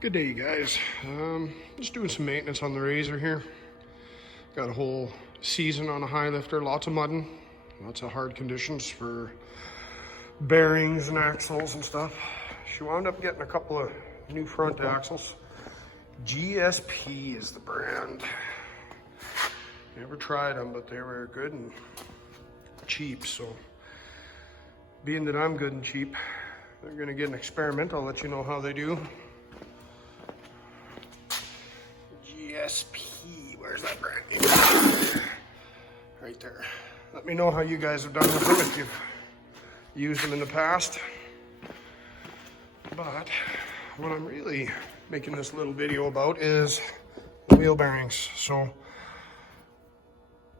Good day, you guys. Just doing some maintenance on the Razor here. Got a whole season on a high lifter, lots of mudding, lots of hard conditions for bearings and axles and stuff. She wound up getting a couple of new front axles. GSP is the brand. Never tried them, but they were good and cheap. So being that I'm good and cheap, they're gonna get an experiment. I'll let you know how they do. GSP, where's that brand name? Right there. Let me know how you guys have done with them if you've used them in the past. But what I'm really making this little video about is wheel bearings. So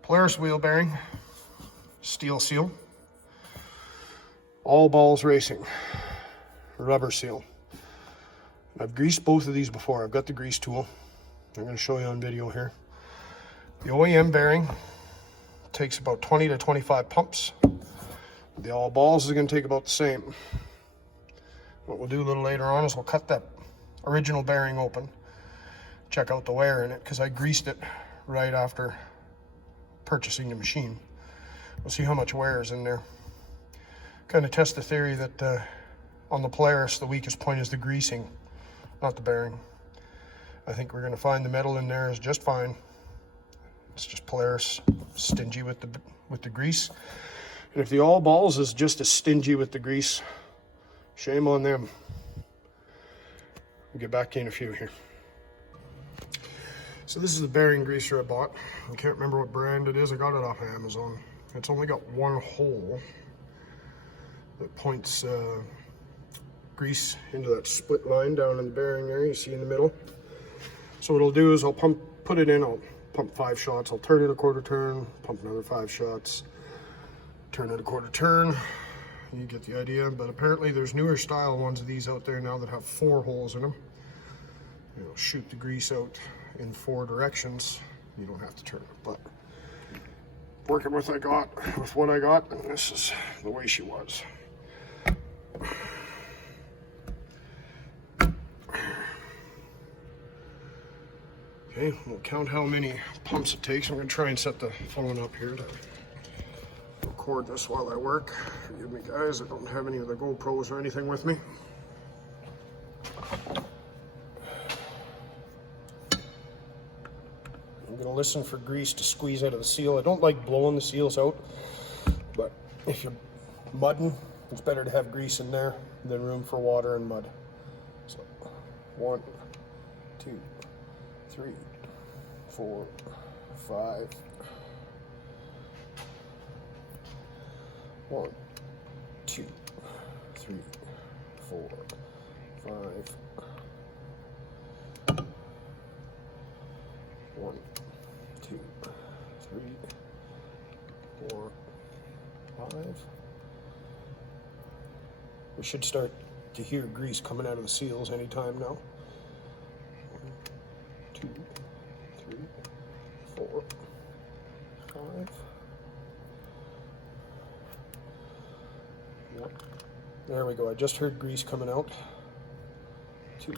Polaris wheel bearing, steel seal, all balls racing, rubber seal. I've greased both of these before. I've got the grease tool. I'm going to show you on video here. The OEM bearing takes about 20 to 25 pumps. The all balls is going to take about the same. What we'll do a little later on is we'll cut that original bearing open, check out the wear in it, because I greased it right after purchasing the machine. We'll see how much wear is in there. Kind of test the theory that on the Polaris, the weakest point is the greasing, not the bearing. I think we're going to find the metal in there is just fine. It's just Polaris stingy with the grease. And if the all balls is just as stingy with the grease, shame on them. We'll get back in a few here. So this is the bearing greaser I bought. I can't remember what brand it is. I got it off Amazon. It's only got one hole that points grease into that split line down in the bearing there, you see in the middle. So what I'll do is I'll put it in, I'll pump 5 shots, I'll turn it a quarter turn, pump another 5 shots, turn it a quarter turn. You get the idea. But apparently there's newer style ones of these out there now that have 4 holes in them. It'll shoot the grease out in 4 directions. You don't have to turn it, but working with what I got, and this is the way she was. Okay, we'll count how many pumps it takes. I'm going to try and set the phone up here to record this while I work. Forgive me, guys, I don't have any of the GoPros or anything with me. I'm going to listen for grease to squeeze out of the seal. I don't like blowing the seals out, but if you're mudding, it's better to have grease in there than room for water and mud. So 1, 2, 3, 4, 5. 1, 2, 3, 4, 5. 1, 2, 3, 4, 5. We should start to hear grease coming out of the seals anytime now. 1, 2, 3, 4, 5. Yep. There we go. I just heard grease coming out. 2,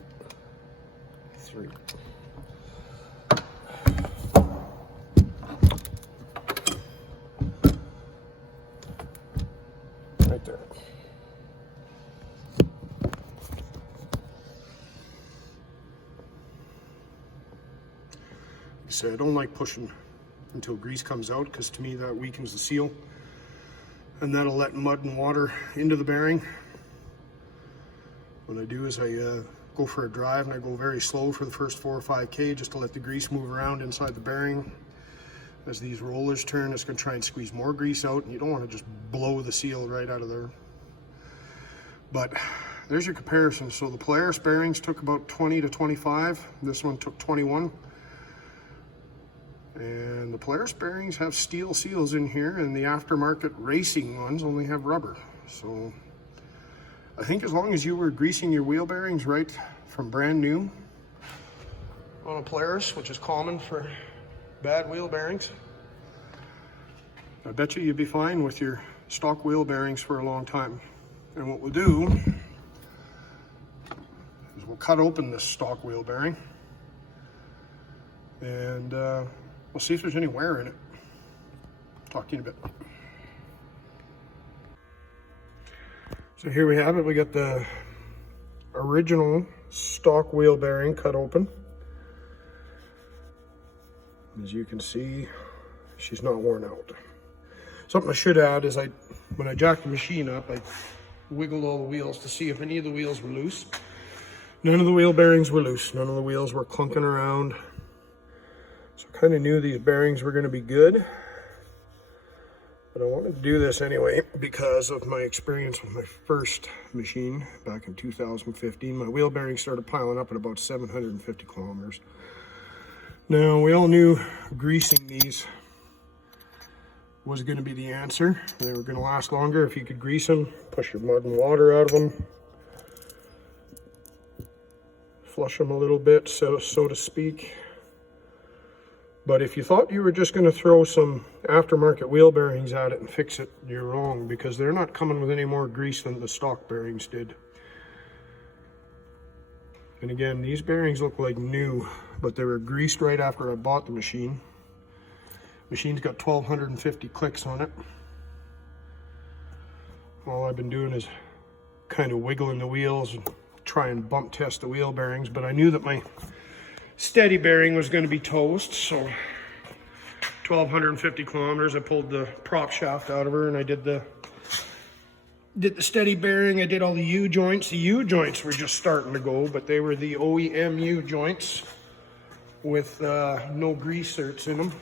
3. Right there. So I don't like pushing until grease comes out, because to me that weakens the seal, and that'll let mud and water into the bearing. What I do is I go for a drive, and I go very slow for the first 4 or 5K just to let the grease move around inside the bearing. As these rollers turn, it's going to try and squeeze more grease out, and you don't want to just blow the seal right out of there. But there's your comparison. So the Polaris bearings took about 20 to 25. This one took 21. And the Polaris bearings have steel seals in here, and the aftermarket racing ones only have rubber. So I think as long as you were greasing your wheel bearings right from brand new on a Polaris, which is common for bad wheel bearings, I bet you'd be fine with your stock wheel bearings for a long time. And what we'll do is we'll cut open this stock wheel bearing and we'll see if there's any wear in it. Talk to you in a bit. So here we have it. We got the original stock wheel bearing cut open. As you can see, she's not worn out. Something I should add is when I jacked the machine up, I wiggled all the wheels to see if any of the wheels were loose. None of the wheel bearings were loose. None of the wheels were clunking around. So I kind of knew these bearings were going to be good. But I wanted to do this anyway because of my experience with my first machine back in 2015. My wheel bearings started piling up at about 750 kilometers. Now, we all knew greasing these was going to be the answer. They were going to last longer if you could grease them, push your mud and water out of them, flush them a little bit, so to speak. But if you thought you were just going to throw some aftermarket wheel bearings at it and fix it, you're wrong, because they're not coming with any more grease than the stock bearings did. And again, these bearings look like new, but they were greased right after I bought the machine. Machine's got 1,250 clicks on it. All I've been doing is kind of wiggling the wheels and try and bump test the wheel bearings, but I knew that my steady bearing was going to be toast, so 1,250 kilometers. I pulled the prop shaft out of her and I did the steady bearing. I did all the U joints. The U joints were just starting to go, but they were the OEM U joints with no grease certs in them.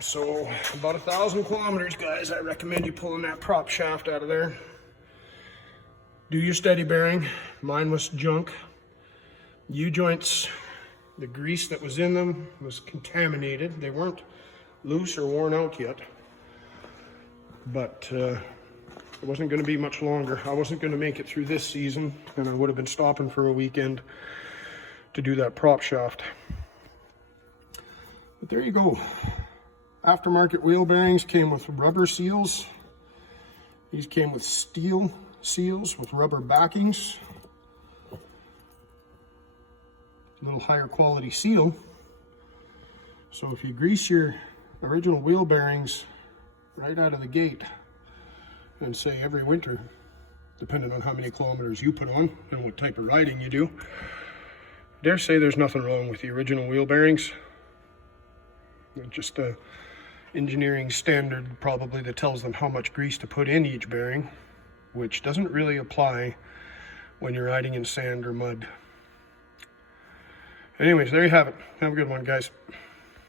So about 1,000 kilometers, guys. I recommend you pulling that prop shaft out of there. Do your steady bearing. Mine was junk. U-joints, the grease that was in them was contaminated. They weren't loose or worn out yet, but it wasn't going to be much longer. I wasn't going to make it through this season, and I would have been stopping for a weekend to do that prop shaft. But there you go. Aftermarket wheel bearings came with rubber seals. These came with steel seals with rubber backings. A little higher quality seal. So if you grease your original wheel bearings right out of the gate, and say every winter, depending on how many kilometers you put on and what type of riding you do, I dare say there's nothing wrong with the original wheel bearings. They're just a engineering standard probably that tells them how much grease to put in each bearing, which doesn't really apply when you're riding in sand or mud. Anyways, there you have it. Have a good one, guys.